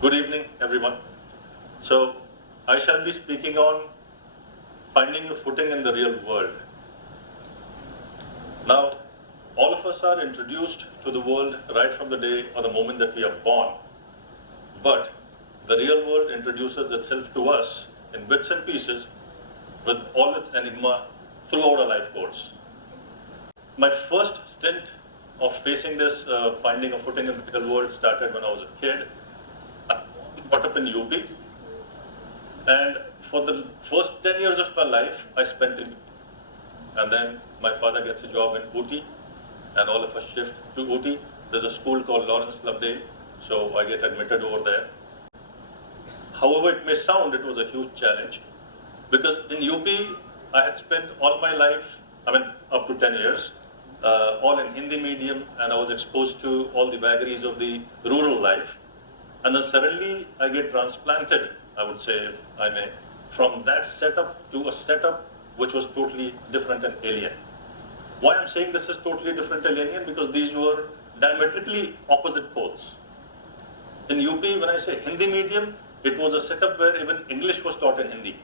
Good evening, everyone. So, I shall be speaking on finding your footing in the real world. Now, all of us are introduced to the world right from the day or the moment that we are born. But the real world introduces itself to us in bits and pieces with all its enigma throughout our life course. My first stint of facing this finding a footing in the real world started when I was a kid. I got up in UP, and for the first 10 years of my life, I spent in UP. And then my father gets a job in Ooty, and all of us shift to Ooty. There's a school called Lawrence Lovedale, so I get admitted over there. However it may sound, it was a huge challenge, because in UP, I had spent all my life, up to 10 years, all in Hindi medium, and I was exposed to all the vagaries of the rural life. And then suddenly I get transplanted, I would say, if I may, from that setup to a setup which was totally different and alien. Why I'm saying this is totally different and alien? Because these were diametrically opposite poles. In UP, when I say Hindi medium, it was a setup where even English was taught in Hindi.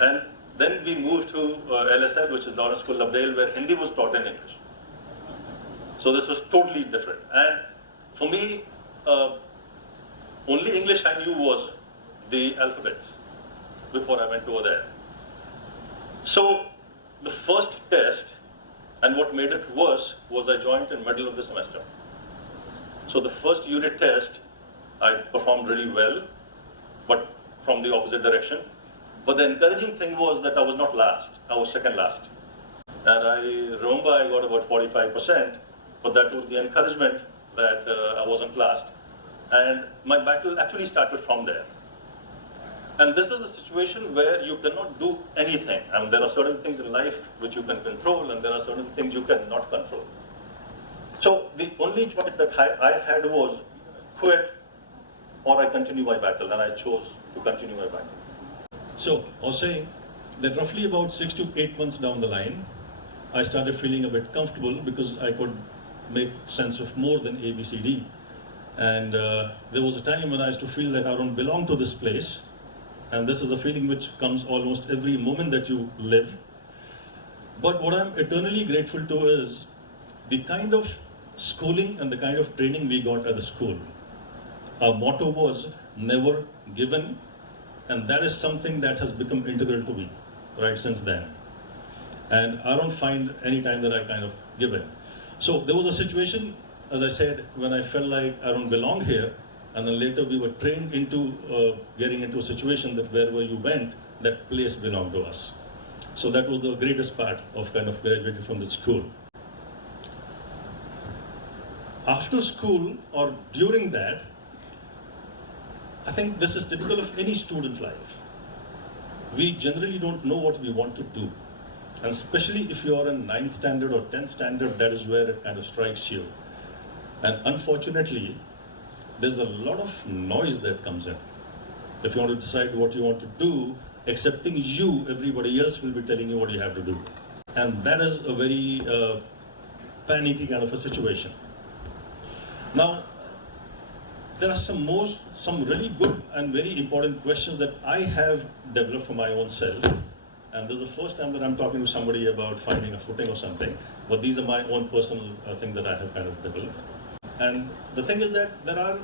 And then we moved to LSL, which is Lawrence School Lovedale, where Hindi was taught in English. So this was totally different. And for me, only English I knew was the alphabets before I went over there. So the first test, and what made it worse, was I joined in the middle of the semester. So the first unit test, I performed really well, but from the opposite direction. But the encouraging thing was that I was not last, I was second last. And I remember I got about 45%, but that was the encouragement that I wasn't last. And my battle actually started from there. And this is a situation where you cannot do anything. I mean, there are certain things in life which you can control, and there are certain things you cannot control. So the only choice that I had was quit or I continue my battle, and I chose to continue my battle. So I was saying that roughly about 6 to 8 months down the line, I started feeling a bit comfortable because I could make sense of more than A, B, C, D. And there was a time when I used to feel that I don't belong to this place. And this is a feeling which comes almost every moment that you live. But what I'm eternally grateful to is the kind of schooling and the kind of training we got at the school. Our motto was never given, and that is something that has become integral to me right since then. And I don't find any time that I kind of give in. So there was a situation, as I said, when I felt like I don't belong here, and then later we were trained into getting into a situation that wherever you went, that place belonged to us. So that was the greatest part of kind of graduating from the school. After school or during that, I think this is typical of any student life. We generally don't know what we want to do. And especially if you are in 9th standard or 10th standard, that is where it kind of strikes you. And unfortunately, there's a lot of noise that comes in. If you want to decide what you want to do, excepting you, everybody else will be telling you what you have to do. And that is a very panicky kind of a situation. Now, there are some really good and very important questions that I have developed for my own self. And this is the first time that I'm talking to somebody about finding a footing or something, but these are my own personal things that I have kind of developed. And the thing is that there are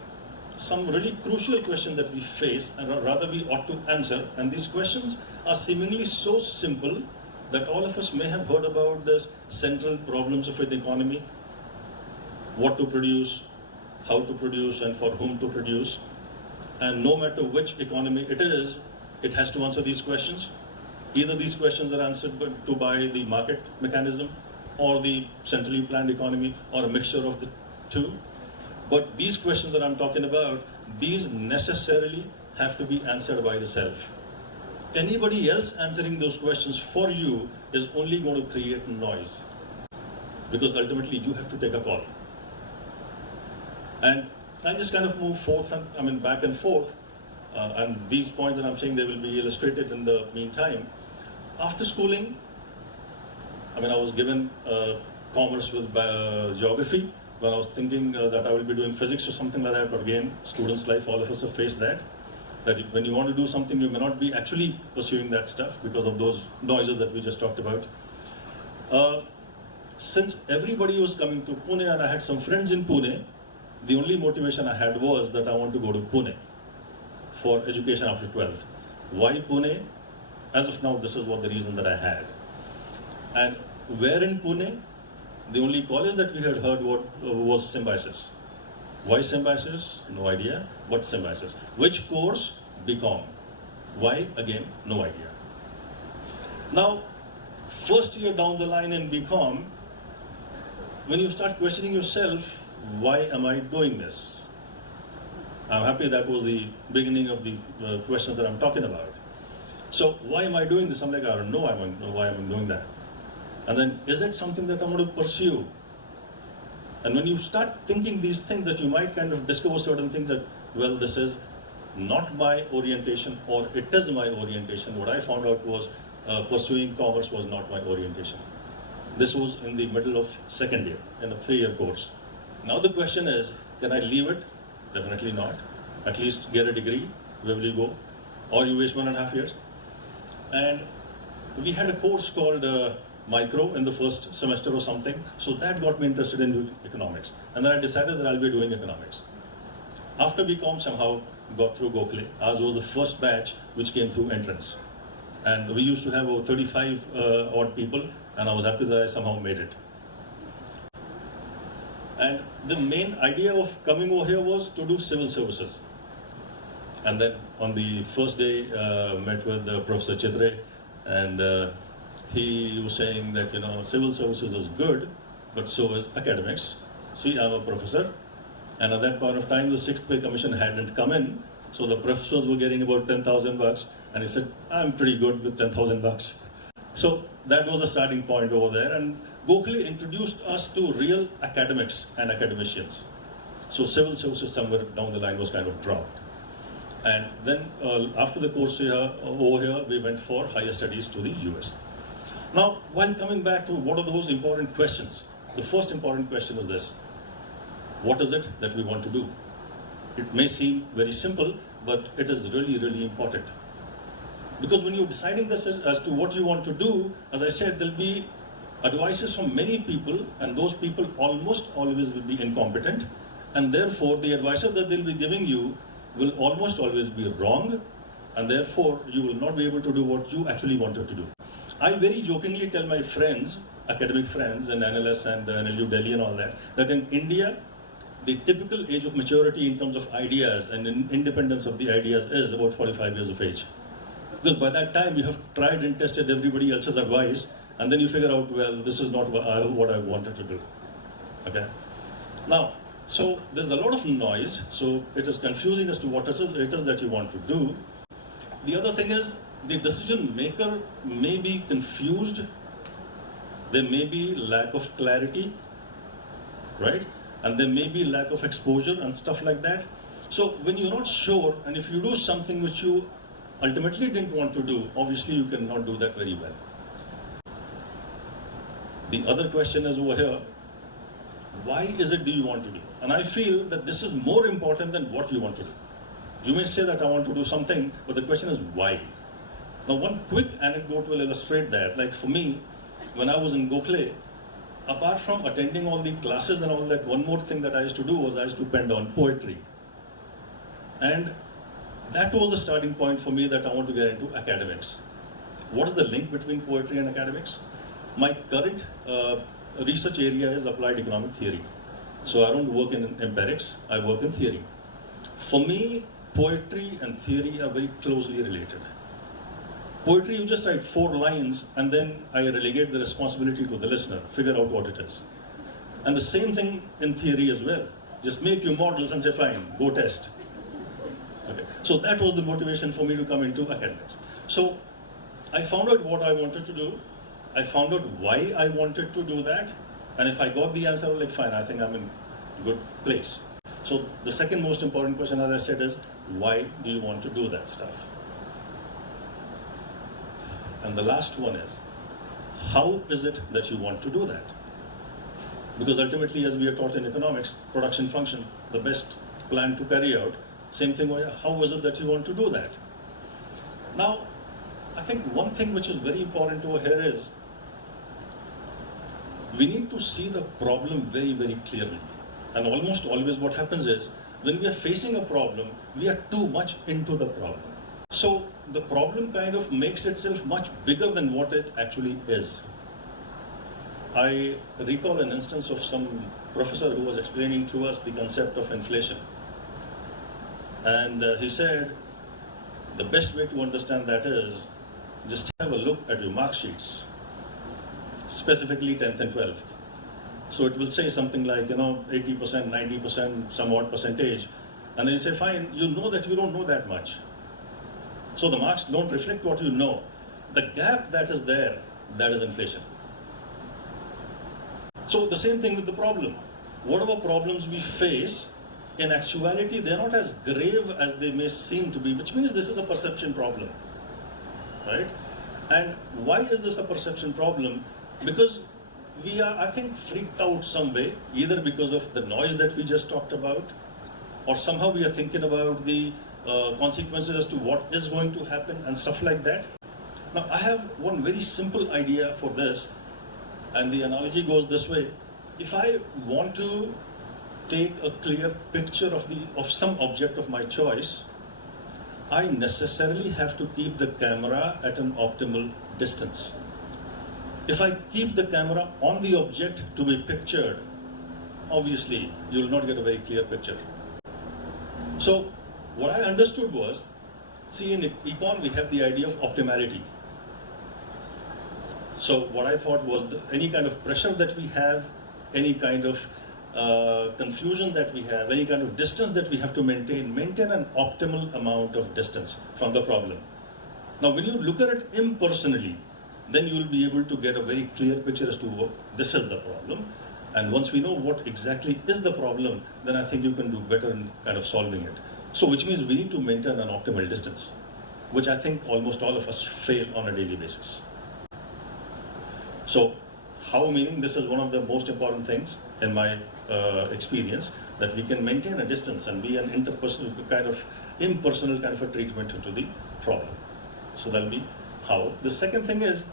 some really crucial questions that we face, and rather we ought to answer. And these questions are seemingly so simple that all of us may have heard about this central problems of an economy, what to produce, how to produce, and for whom to produce. And no matter which economy it is, it has to answer these questions. Either these questions are answered by the market mechanism or the centrally planned economy or a mixture of the two. But these questions that I'm talking about, these necessarily have to be answered by the self. Anybody else answering those questions for you is only going to create noise, because ultimately you have to take a call. And I just kind of move back and forth, and these points that I'm saying, they will be illustrated in the meantime. After schooling, I was given commerce with geography, when I was thinking that I will be doing physics or something like that, but again, students' life, all of us have faced that when you want to do something, you may not be actually pursuing that stuff because of those noises that we just talked about. Since everybody was coming to Pune and I had some friends in Pune, the only motivation I had was that I want to go to Pune for education after 12th. Why Pune? As of now, this is what the reason that I had. And where in Pune? The only college that we had heard was Symbiosis. Why Symbiosis? No idea. What Symbiosis? Which course? BCom. Why? Again, no idea. Now, first year down the line in BCom, when you start questioning yourself, why am I doing this? I'm happy that was the beginning of the questions that I'm talking about. So why am I doing this? I'm like, I don't know why I'm doing that. And then, is it something that I want to pursue? And when you start thinking these things, that you might kind of discover certain things that, well, this is not my orientation, or it is my orientation. What I found out was pursuing commerce was not my orientation. This was in the middle of second year, in a 3-year course. Now the question is, can I leave it? Definitely not. At least get a degree, where will you go? Or you waste 1.5 years. And we had a course called Micro in the first semester or something, so that got me interested in economics. And then I decided that I'll be doing economics. After BCom, somehow got through Gokhale. Ours was the first batch which came through entrance. And we used to have over 35 odd people, and I was happy that I somehow made it. And the main idea of coming over here was to do civil services. And then on the first day, met with Professor Chitre, and he was saying that, civil services is good, but so is academics. See, I'm a professor, and at that point of time, the 6th pay commission hadn't come in, so the professors were getting about 10,000 bucks, and he said, I'm pretty good with 10,000 bucks. So that was the starting point over there, and Gokhale introduced us to real academics and academicians. So civil services somewhere down the line was kind of dropped. And then after the course here, over here, we went for higher studies to the US. Now, while coming back to what are those important questions, the first important question is this: what is it that we want to do? It may seem very simple, but it is really, really important. Because when you're deciding this as to what you want to do, as I said, there'll be advices from many people, and those people almost always will be incompetent, and therefore the advices that they'll be giving you will almost always be wrong, and therefore you will not be able to do what you actually wanted to do. I very jokingly tell my friends, academic friends in NLS and NLU Delhi and all that, that in India, the typical age of maturity in terms of ideas and independence of the ideas is about 45 years of age. Because by that time you have tried and tested everybody else's advice, and then you figure out, well, this is not what I wanted to do. Okay? Now, so there's a lot of noise, so it is confusing as to what it is that you want to do. The other thing is, the decision maker may be confused, there may be lack of clarity, right? And there may be lack of exposure and stuff like that. So when you're not sure, and if you do something which you ultimately didn't want to do, obviously you cannot do that very well. The other question is over here, why is it do you want to do? And I feel that this is more important than what you want to do. You may say that I want to do something, but the question is why? Now, one quick anecdote will illustrate that. Like for me, when I was in Gokhale, apart from attending all the classes and all that, one more thing that I used to do was I used to pen down poetry. And that was the starting point for me that I want to get into academics. What is the link between poetry and academics? My current research area is applied economic theory. So I don't work in empirics, I work in theory. For me, poetry and theory are very closely related. Poetry, you just write 4 lines, and then I relegate the responsibility to the listener, figure out what it is. And the same thing in theory as well. Just make your models and say, fine, go test. Okay. So that was the motivation for me to come into academics. So I found out what I wanted to do. I found out why I wanted to do that. And if I got the answer, I was like, fine, I think I'm in a good place. So the second most important question, as I said, is why do you want to do that stuff? And the last one is, how is it that you want to do that? Because ultimately, as we are taught in economics, production function, the best plan to carry out. Same thing, how is it that you want to do that? Now, I think one thing which is very important over here is, we need to see the problem very, very clearly. And almost always what happens is, when we are facing a problem, we are too much into the problem. So the problem kind of makes itself much bigger than what it actually is. I recall an instance of some professor who was explaining to us the concept of inflation. And he said, the best way to understand that is, just have a look at your mark sheets, specifically 10th and 12th. So it will say something like, 80%, 90%, some odd percentage. And then you say, fine, you know that you don't know that much. So the marks don't reflect what you know. The gap that is there, that is inflation. So the same thing with the problem. Whatever problems we face, in actuality, they're not as grave as they may seem to be, which means this is a perception problem, right? And why is this a perception problem? Because we are, I think, freaked out some way, either because of the noise that we just talked about, or somehow we are thinking about the consequences as to what is going to happen and stuff like that. Now, I have one very simple idea for this, and the analogy goes this way. If I want to take a clear picture of some object of my choice, I necessarily have to keep the camera at an optimal distance. If I keep the camera on the object to be pictured, obviously you will not get a very clear picture. So what I understood was, see, in econ we have the idea of optimality. So what I thought was any kind of pressure that we have, any kind of confusion that we have, any kind of distance that we have to maintain an optimal amount of distance from the problem. Now when you look at it impersonally, then you will be able to get a very clear picture as to what this is the problem. And once we know what exactly is the problem, then I think you can do better in kind of solving it. So which means we need to maintain an optimal distance, which I think almost all of us fail on a daily basis. So how, meaning this is one of the most important things in my experience, that we can maintain a distance and be an interpersonal kind of, impersonal kind of a treatment to the problem. So that'll be how. The second thing is,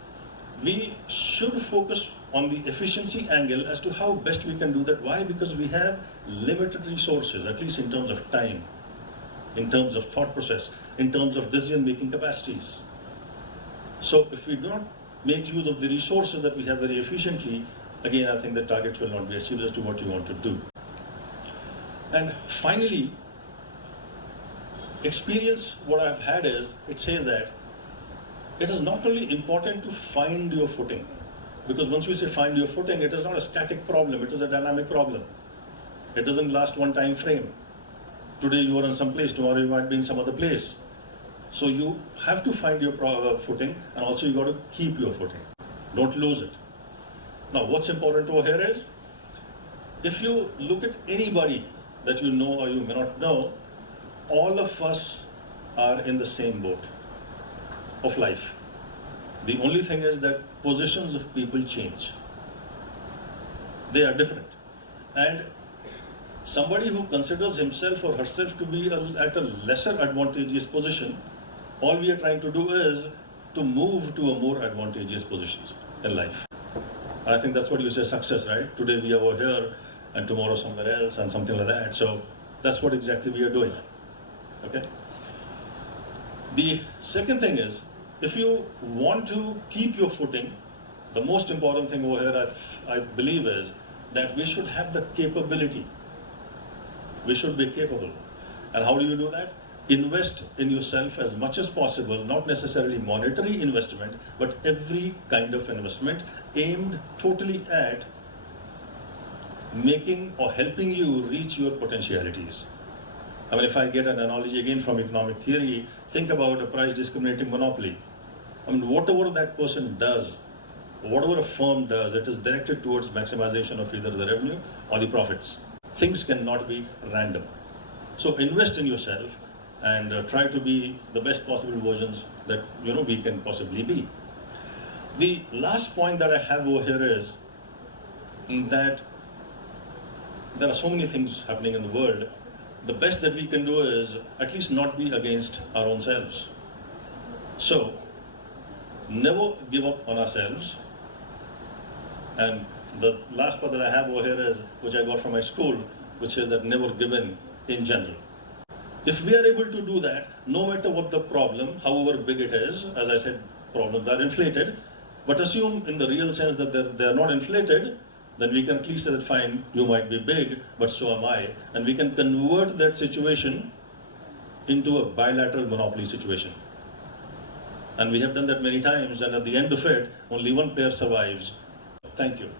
we should focus on the efficiency angle as to how best we can do that. Why? Because we have limited resources, at least in terms of time, in terms of thought process, in terms of decision-making capacities. So if we do not make use of the resources that we have very efficiently, again, I think the targets will not be achieved as to what you want to do. And finally, experience, what I've had is, it says that it is not only important to find your footing, because once we say find your footing, it is not a static problem, it is a dynamic problem. It doesn't last one time frame. Today you are in some place, tomorrow you might be in some other place. So you have to find your footing, and also you got to keep your footing. Don't lose it. Now what's important over here is, if you look at anybody that you know or you may not know, all of us are in the same boat of life. The only thing is that positions of people change. They are different. And somebody who considers himself or herself to be at a lesser advantageous position, all we are trying to do is to move to a more advantageous position in life. I think that's what you say success, right? Today we are over here and tomorrow somewhere else and something like that. So that's what exactly we are doing. Okay? The second thing is, if you want to keep your footing, the most important thing over here I believe is that we should have the capability. We should be capable. And how do you do that? Invest in yourself as much as possible, not necessarily monetary investment, but every kind of investment aimed totally at making or helping you reach your potentialities. I mean, if I get an analogy again from economic theory, think about a price discriminating monopoly. I mean, whatever that person does, whatever a firm does, it is directed towards maximization of either the revenue or the profits. Things cannot be random. So invest in yourself and try to be the best possible versions that we can possibly be. The last point that I have over here is that there are so many things happening in the world. The best that we can do is at least not be against our own selves. So, never give up on ourselves. And the last part that I have over here is, which I got from my school, which says that never give in general. If we are able to do that, no matter what the problem, however big it is, as I said, problems are inflated, but assume in the real sense that they're not inflated, then we can at least say that fine, you might be big, but so am I. And we can convert that situation into a bilateral monopoly situation. And we have done that many times, and at the end of it, only one player survives. Thank you.